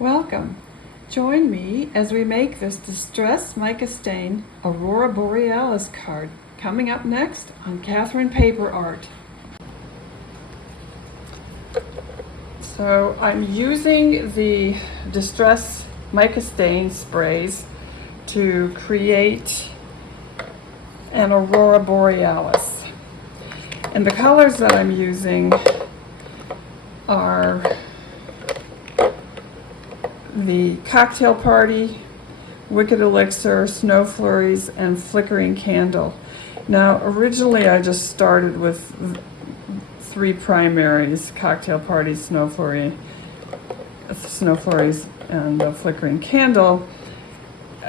Welcome. Join me as we make this Distress Mica Stain Aurora Borealis card, coming up next on Catherine Paper Art. So I'm using the Distress Mica Stain sprays to create an Aurora Borealis. And the colors that I'm using are the Cocktail Party, Wicked Elixir, Snow Flurries, and Flickering Candle. Now, originally I just started with three primaries: Cocktail Party, Snow Flurries, and Flickering Candle.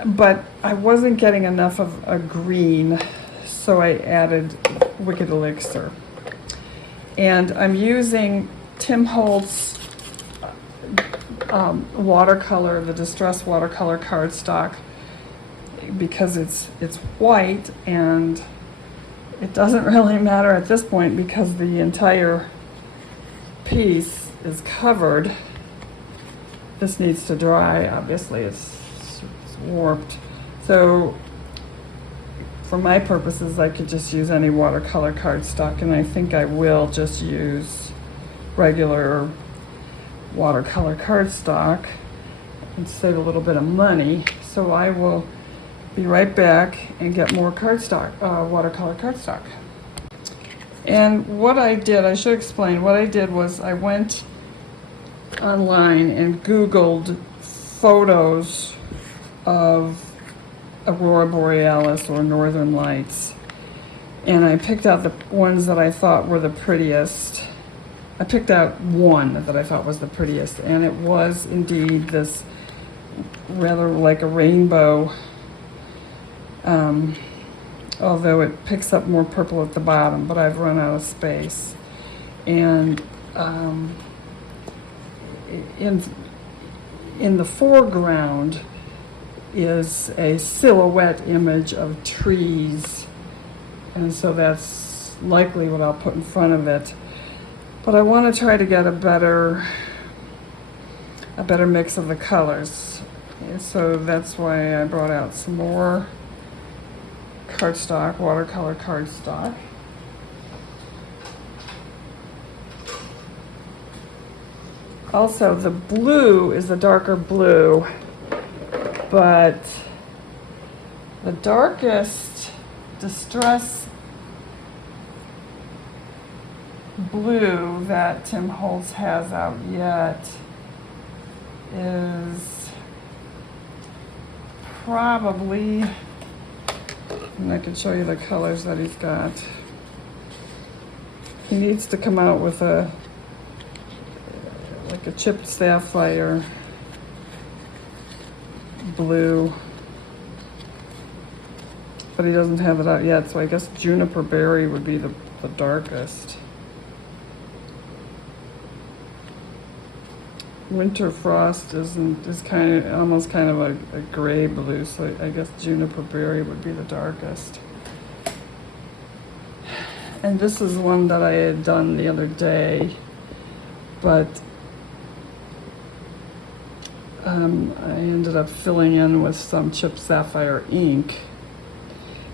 But I wasn't getting enough of a green, so I added Wicked Elixir. And I'm using Tim Holtz watercolor, the Distress Watercolor Cardstock, because it's white, and it doesn't really matter at this point because the entire piece is covered. This needs to dry, obviously it's warped. So for my purposes, I could just use any watercolor cardstock, and I think I will just use regular watercolor cardstock and save a little bit of money. So I will be right back and get more cardstock, watercolor cardstock. And what I did, I should explain, what I did was I went online and Googled photos of Aurora Borealis or Northern Lights, and I picked out the ones that I thought were the prettiest. I picked out one that I thought was the prettiest, and it was indeed this rather like a rainbow, although it picks up more purple at the bottom, but I've run out of space. And in the foreground is a silhouette image of trees, and so that's likely what I'll put in front of it. But I want to try to get a better mix of the colors. And so that's why I brought out some more cardstock, watercolor cardstock. Also, the blue is a darker blue, but the darkest Distress blue that Tim Holtz has out yet is probably, and I can show you the colors that he's got. He needs to come out with like a chipped sapphire blue, but he doesn't have it out yet, so I guess Juniper Berry would be the darkest. Winter Frost is almost kind of a gray blue, so I guess Juniper Berry would be the darkest. And this is one that I had done the other day, but I ended up filling in with some chipped sapphire ink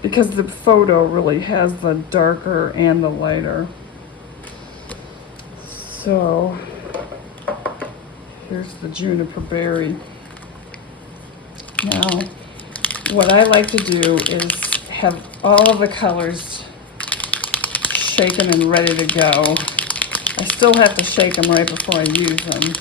because the photo really has the darker and the lighter. So here's the Juniper Berry. Now, what I like to do is have all of the colors shaken and ready to go. I still have to shake them right before I use them.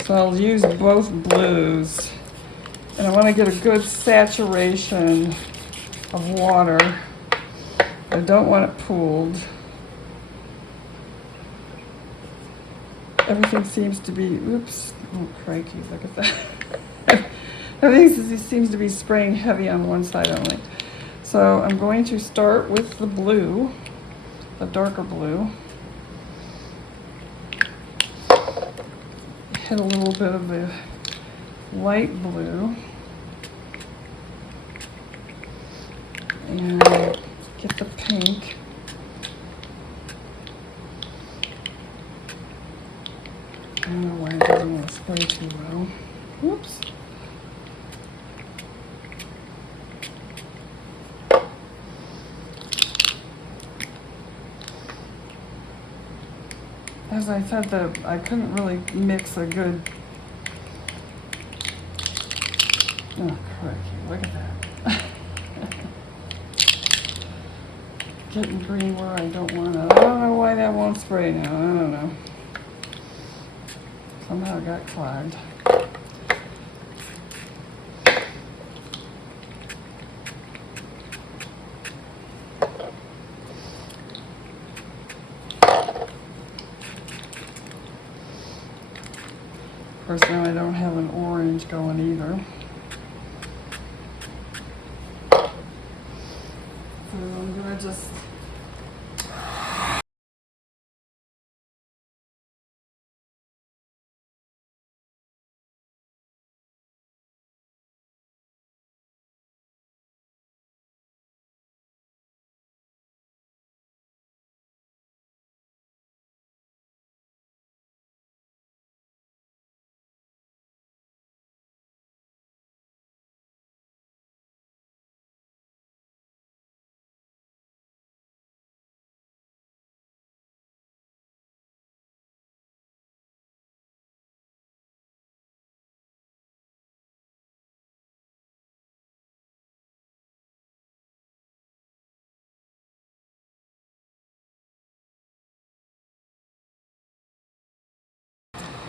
So I'll use both blues, and I want to get a good saturation of water. I don't want it pooled. Everything seems to be, oops, oh crikey, look at that. Everything seems to be spraying heavy on one side only. So I'm going to start with the blue, the darker blue. Hit a little bit of the light blue. and get the pink. I don't know why it doesn't want to spray too well. Whoops. As I said, I couldn't really mix a good... Oh, crikey, look at that. Getting green where I don't want it. I don't know why that won't spray now. I don't know. Somehow it got clogged. Of course, now I don't have an orange going either. So I'm gonna just...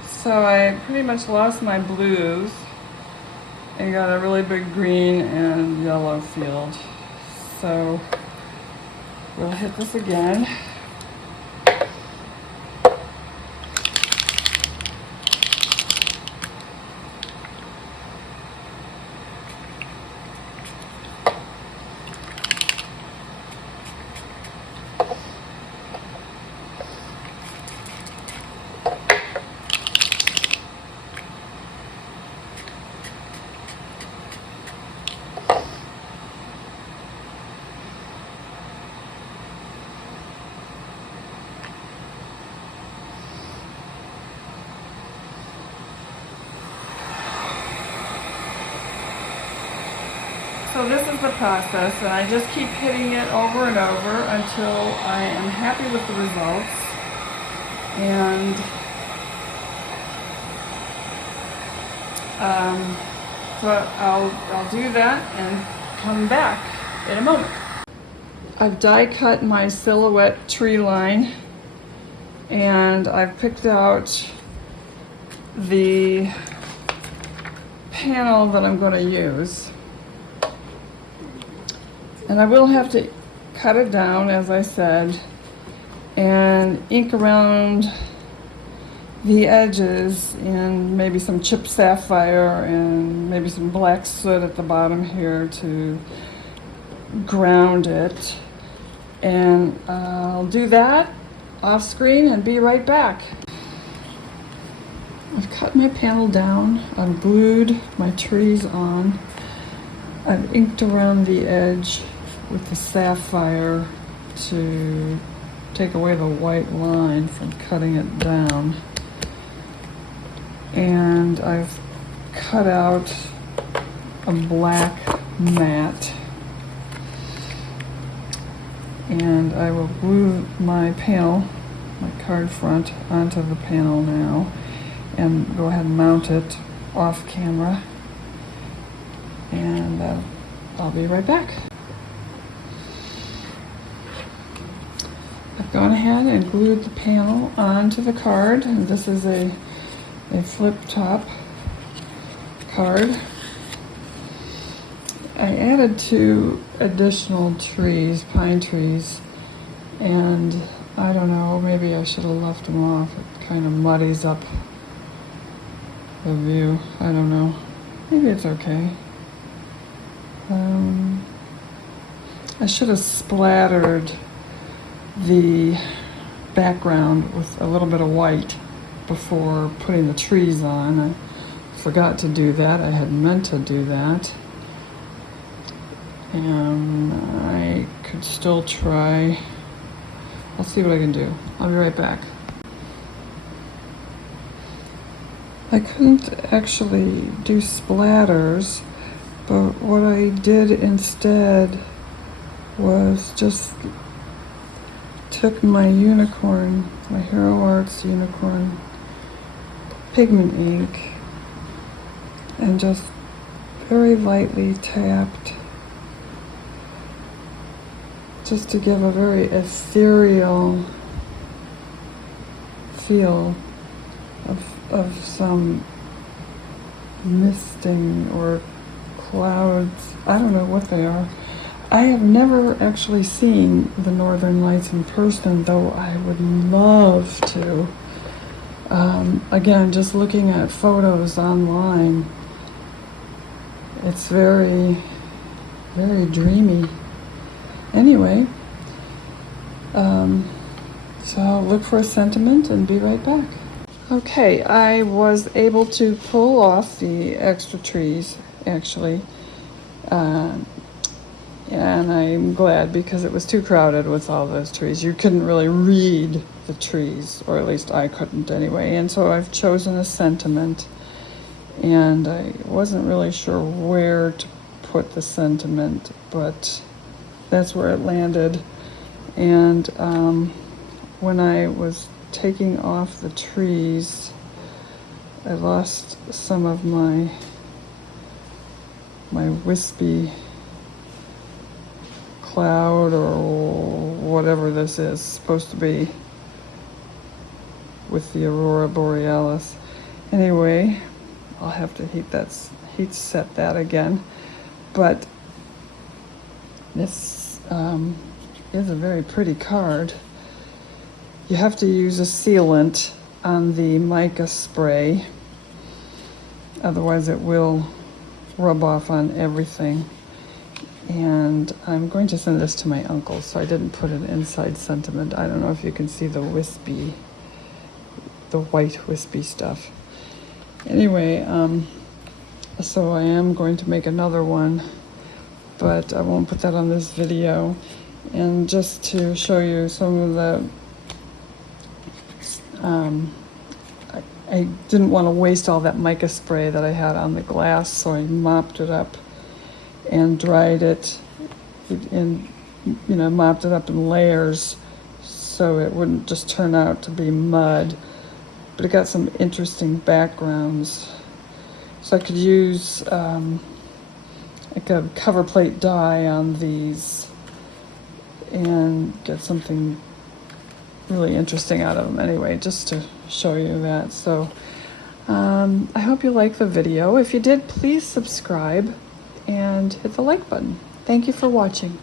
So I pretty much lost my blues and got a really big green and yellow field. So we'll hit this again. So this is the process, and I just keep hitting it over and over until I am happy with the results. And so I'll do that and come back in a moment. I've die cut my silhouette tree line, and I've picked out the panel that I'm going to use. And I will have to cut it down, as I said, and ink around the edges in maybe some chipped sapphire and maybe some black soot at the bottom here to ground it. And I'll do that off screen and be right back. I've cut my panel down, I've glued my trees on, I've inked around the edge with the sapphire to take away the white line from cutting it down. And I've cut out a black mat. And I will glue my panel, my card front, onto the panel now and go ahead and mount it off camera. And I'll be right back. I've gone ahead and glued the panel onto the card, and this is a flip top card. I added 2 additional trees, pine trees, and I don't know, maybe I should have left them off. It kind of muddies up the view. I don't know. Maybe it's okay. I should have splattered the background with a little bit of white before putting the trees on. I forgot to do that. I had meant to do that. And I could still try. I'll see what I can do. I'll be right back. I couldn't actually do splatters, but what I did instead was just took my unicorn, my Hero Arts unicorn pigment ink, and just very lightly tapped, just to give a very ethereal feel of some misting or clouds. I don't know what they are. I have never actually seen the Northern Lights in person, though I would love to. Again, just looking at photos online, it's very, very dreamy. Anyway, so I'll look for a sentiment and be right back. Okay, I was able to pull off the extra trees, actually, and I'm glad because it was too crowded with all those trees. You couldn't really read the trees, or at least I couldn't anyway, and so I've chosen a sentiment, and I wasn't really sure where to put the sentiment, but that's where it landed. And when I was taking off the trees, I lost some of my wispy cloud or whatever this is supposed to be with the Aurora Borealis. Anyway, I'll have to heat set that again. But this is a very pretty card. You have to use a sealant on the mica spray, otherwise it will rub off on everything. And I'm going to send this to my uncle, so I didn't put an inside sentiment. I don't know if you can see the white wispy stuff. Anyway, so I am going to make another one, but I won't put that on this video. And just to show you some of the I didn't want to waste all that mica spray that I had on the glass, so I mopped it up and dried it, and mopped it up in layers so it wouldn't just turn out to be mud, but it got some interesting backgrounds. So I could use like a cover plate die on these and get something really interesting out of them. Anyway, just to show you that. So I hope you like the video. If you did, please subscribe and hit the like button. Thank you for watching.